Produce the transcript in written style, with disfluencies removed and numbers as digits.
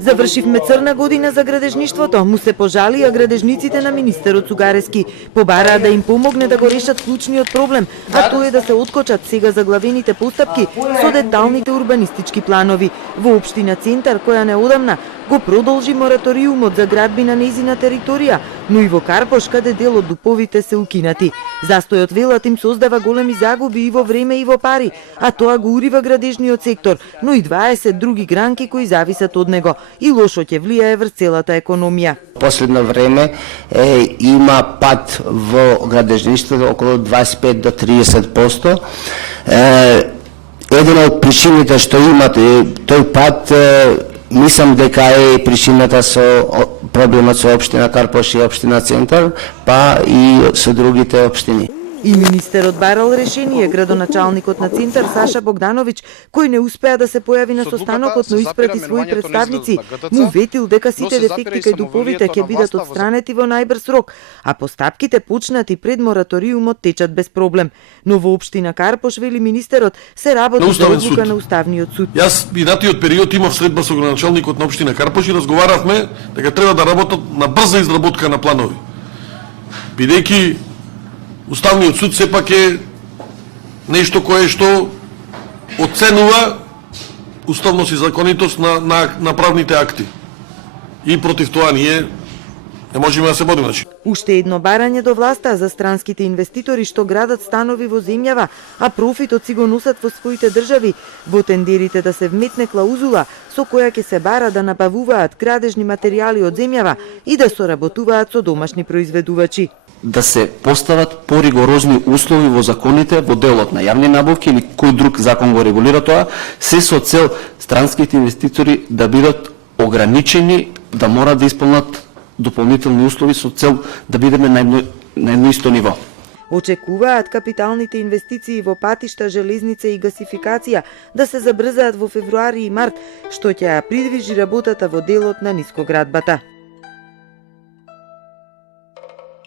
Завршивме црна година за градежништвото, му се пожалија градежниците на министерот Цугарески. Побараа да им помогне да го решат клучниот проблем, а тоа е да се откочат сега заглавените постапки со деталните урбанистички планови. Во општина Центар, која неодамна го продолжи мораториумот за градби на нејзина територија, но и во Карпош, каде дел од дуповите се укинати. Застојот, велат, им создава големи загуби и во време и во пари, а тоа го урива градежниот сектор, но и 20 други гранки кои зависат од него и лошо ќе влијае врз целата економија. Последно време има пад во градежништвото околу 25 до 30%. Една од причините што имат тој пад, мислам дека е причината со проблемот со општина Карпош и општина Центар, па и со другите општини. И министерот барал решение. Градоначалникот на Центар Саша Богдановиќ, кој не успеа да се појави на состанокот, но испрати своји представници, му ветил дека сите дефекти кај дуповите ќе бидат отстранети во најбрз рок, а постапките почнати пред мораториумот течат без проблем. Но во општина Карпош, вели министерот, се работи за одлука на Уставниот суд. Јас минатиот период имав средба со градоначалникот на општина Карпош и разговаравме дека треба да работат на брза изработка на планови. Бидејќи Уставниот суд сепак е нешто кое што оценува уставност и законитост на правните акти. И против тоа ние не можеме да се бориме. Уште едно барање до власта за странските инвеститори што градат станови во земјава, а профитот си го носат во своите држави, во тендерите да се вметне клаузула со која ќе се бара да набавуваат градежни материјали од земјава и да соработуваат со домашни произведувачи. Да се постават поригорозни услови во законите во делот на јавни набавки или кој друг закон го регулира тоа, се со цел странските инвеститори да бидат ограничени, да морат да исполнат дополнителни услови со цел да бидеме на едно исто ниво. Очекуваат капиталните инвестиции во патишта, железница и гасификација да се забрзаат во февруари и март, што ќе ја придвижи работата во делот на нискоградбата.